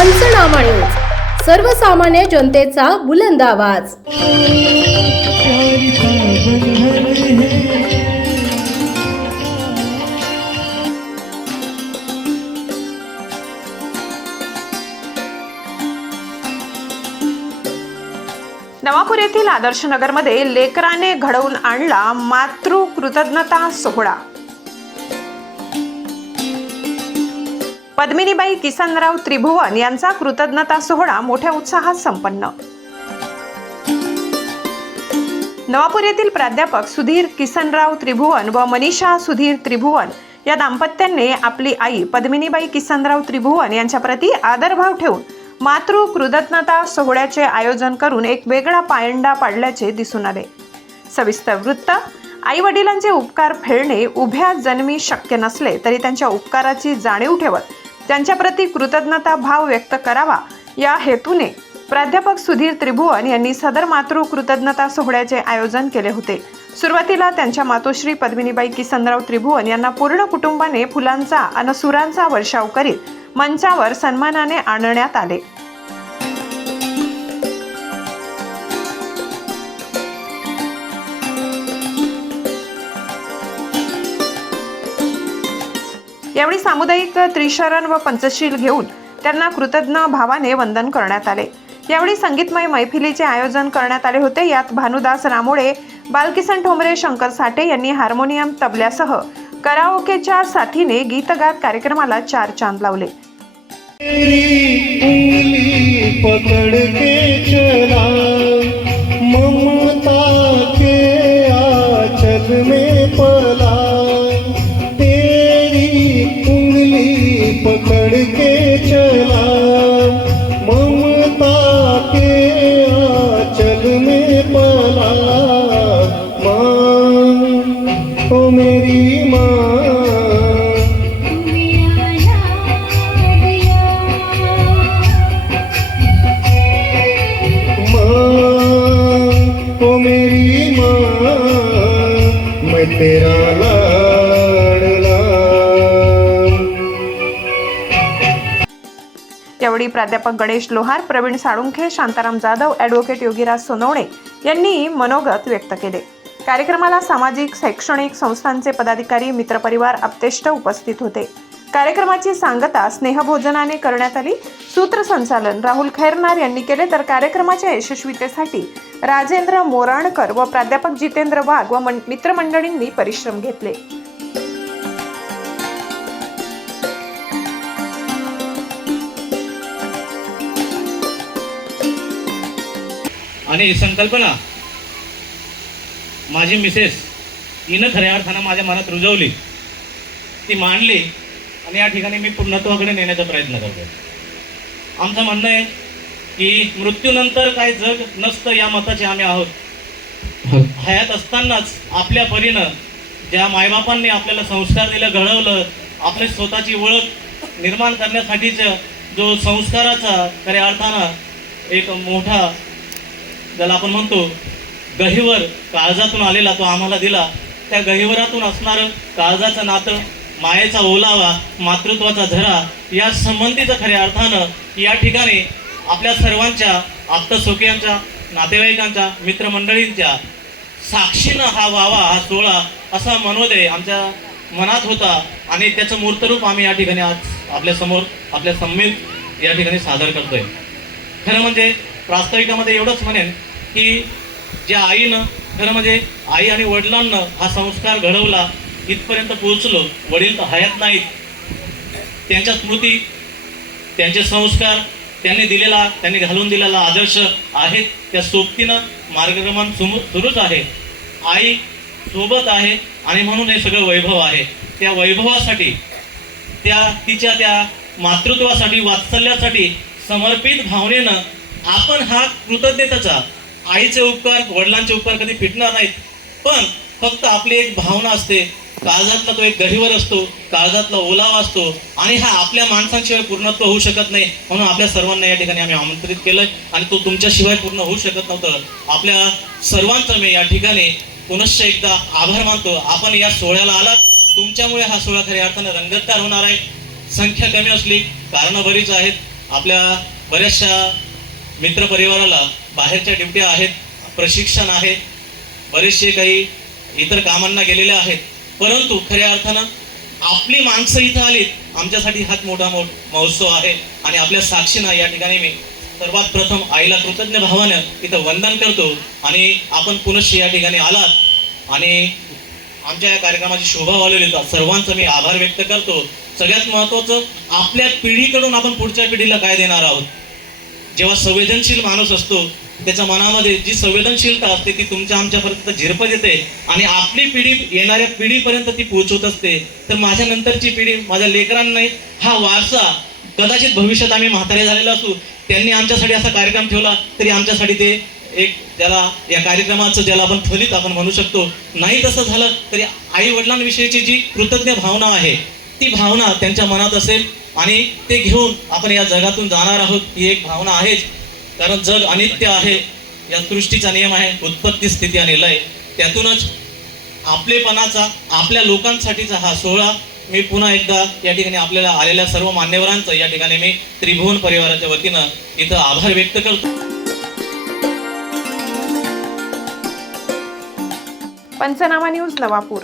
पंचनामा न्यूज. सर्वसामान्य जनतेचा बुलंद आवाज. नवापूर येथील आदर्श नगरमध्ये लेकराने घडवून आणला मातृ कृतज्ञता सोहळा. पद्मिनीबाई किसनराव त्रिभुवन यांचा कृतज्ञता सोहळा मोठ्या उत्साहात संपन्न. नवापूर येथील प्राध्यापक सुधीर किसनराव त्रिभुवन व मनीषा सुधीर त्रिभुवन या दाम्पत्याने आपली आई पद्मिनीबाई किसनराव त्रिभुवन यांच्याप्रती आदरभाव ठेवून मातृ कृतज्ञता सोहळ्याचे आयोजन करून एक वेगळा पायंडा पाडल्याचे दिसून आले. सविस्तर वृत्त आई वडिलांचे उपकार फेडणे उभ्या जन्मी शक्य नसले तरी त्यांच्या उपकाराची जाणीव ठेवत त्यांच्याप्रती कृतज्ञता भाव व्यक्त करावा. या हेतूने प्राध्यापक सुधीर त्रिभुवन यांनी सदर मातृ कृतज्ञता सोहळ्याचे आयोजन केले होते. सुरुवातीला त्यांच्या मातोश्री पद्मिनीबाई किसनराव त्रिभुवन यांना पूर्ण कुटुंबाने फुलांचा आणि सुरांचा वर्षाव करीत मंचावर सन्मानाने आणण्यात आले. यावेळी सामुदायिक त्रिशरण व पंचशील घेऊन त्यांना कृतज्ञ भावाने वंदन करण्यात आले. यावेळी संगीतमय मैफिलीचे आयोजन करण्यात आले होते. यात भानुदास रामोळे बालकिसन ठोंबरे शंकर साठे यांनी हार्मोनियम तबल्यासह कराओकेच्या साथीने गीतगात कार्यक्रमाला चार चांद लावले. मेरी माँ ओ मेरी माँ मैं तेरा यावेळी प्राध्यापक गणेश लोहार प्रवीण साळुंखे शांताराम जाधव ॲडव्होकेट योगीराज सोनवणे यांनी मनोगत व्यक्त केले. कार्यक्रमाला सामाजिक शैक्षणिक संस्थांचे पदाधिकारी मित्रपरिवार अपतेष्ट उपस्थित होते. कार्यक्रमाची सांगता स्नेहभोजनाने करण्यात आली. सूत्रसंचालन राहुल खैरनार यांनी केले. तर कार्यक्रमाच्या यशस्वीतेसाठी राजेंद्र मोराणकर व प्राध्यापक जितेंद्र वाघ व मित्रमंडळींनी परिश्रम घेतले. आणि संकल्पना माझी मिसेस हिनं खऱ्या अर्थानं माझ्या मनात रुजवली. ती मांडली आणि या ठिकाणी मी पूर्णत्वाकडे नेण्याचा प्रयत्न करतो आमचं म्हणणं आहे की मृत्यूनंतर काय जग नसतं या मताचे आम्ही आहोत. हयात असतानाच आपल्या परीनं ज्या मायबापांनी आपल्याला संस्कार दिलं घडवलं आपली स्वतःची ओळख निर्माण करण्यासाठीचं जो संस्काराचा खऱ्या अर्थानं एक मोठा ज्याला आपण म्हणतो गहिवर काळजातून आलेला तो आम्हाला दिला. त्या गहिवरातून असणारं काळजाचं नातं मायेचा ओलावा मातृत्वाचा झरा या संबंधीचं खऱ्या अर्थानं या ठिकाणी आपल्या सर्वांच्या आप्तसोकियांच्या नातेवाईकांच्या मित्रमंडळींच्या साक्षीनं हा व्हावा हा सोहळा असा मनोदय आमच्या मनात होता आणि त्याचं मूर्तरूप आम्ही या ठिकाणी आज आपल्यासमोर आपल्या सम्मित या ठिकाणी सादर करतोय. खरं म्हणजे प्रास्ताविकामध्ये एवढंच म्हणेन की ज्या आईनं खरं म्हणजे आई आणि वडिलांना हा संस्कार घडवला इथपर्यंत पोहोचलो वडील तर हयात नाहीत. त्यांच्या स्मृती त्यांचे संस्कार त्यांनी दिलेला त्यांनी घालून दिलेला आदर्श आहेत त्या सोबतीनं मार्गक्रमण सुम सुरूच आहे. आई सोबत आहे आणि म्हणून हे सगळं वैभव आहे. त्या वैभवासाठी त्या तिच्या त्या मातृत्वासाठी वात्सल्यासाठी समर्पित भावनेनं आपण हा कृतज्ञतेचा आईचे उपकार वडिलांचे उपकार कधी फिटणार नाहीत. पण फक्त आपली एक भावना असते. काळजातला तो एक गहिवर असतो. काळजातला ओलावा असतो. आणि हा आपल्या माणसांशिवाय पूर्णत्व होऊ शकत नाही. म्हणून आपल्या सर्वांना या ठिकाणी आम्ही आमंत्रित केलंय. आणि तो तुमच्याशिवाय पूर्ण होऊ शकत नव्हतं. आपल्या सर्वांचं मी या ठिकाणी पुनश्च एकदा आभार मानतो. आपण या सोहळ्याला आलात. तुमच्यामुळे हा सोहळा खऱ्या अर्थानं रंगतदार होणार आहे. संख्या कमी असली कारणं बरीच आहेत. आपल्या बऱ्याचशा मित्रपरिवाराला बाहेरच्या ड्युट्या आहेत प्रशिक्षण आहे बरेचसे काही इतर कामांना गेलेले आहेत. परंतु खऱ्या अर्थानं आपली माणसं इथं आलीत आमच्यासाठी हाच मोठा महोत्सव आहे आणि आपल्या साक्षीनं या ठिकाणी मी सर्वात प्रथम आईला कृतज्ञ भावानं इथं वंदन करतो आणि आपण पुनश्च या ठिकाणी आलात आणि आमच्या या कार्यक्रमाची शोभा वाढवली सर्वांचा मी आभार व्यक्त करतो. सगळ्यात महत्त्वाचं आपल्या पिढीकडून आपण पुढच्या पिढीला काय देणार आहोत? जेव्हा संवेदनशील माणूस असतो त्याच्या मनामध्ये जी संवेदनशीलता असते ती तुमच्या आमच्यापर्यंत झिरपत येते आणि आपली पिढी येणाऱ्या पिढीपर्यंत ती पोहोचवत असते. तर माझ्या नंतरची पिढी माझ्या लेकरांना हा वारसा कदाचित भविष्यात आम्ही म्हातारे झालेलो असू त्यांनी आमच्यासाठी असा कार्यक्रम ठेवला तरी आमच्यासाठी ते एक त्याला या कार्यक्रमाचं ज्याला आपण फलित आपण म्हणू शकतो. नाही तसं झालं तरी आई वडिलांविषयीची जी कृतज्ञ भावना आहे ती भावना त्यांच्या मनात असेल आणि ते घेऊन आपण या जगातून जाणार आहोत ही एक भावना आहेच. कारण जग अनित्य आहे या सृष्टीचा नियम आहे उत्पत्ती स्थिती आणि लय. त्यातूनच आपलेपणाचा आपल्या लोकांसाठीचा हा सोहळा मी पुन्हा एकदा या ठिकाणी आपल्याला आलेल्या सर्व मान्यवरांचं या ठिकाणी मी त्रिभुवन परिवाराच्या वतीनं इथं आभार व्यक्त करतो. पंचनामा न्यूज नवापूर.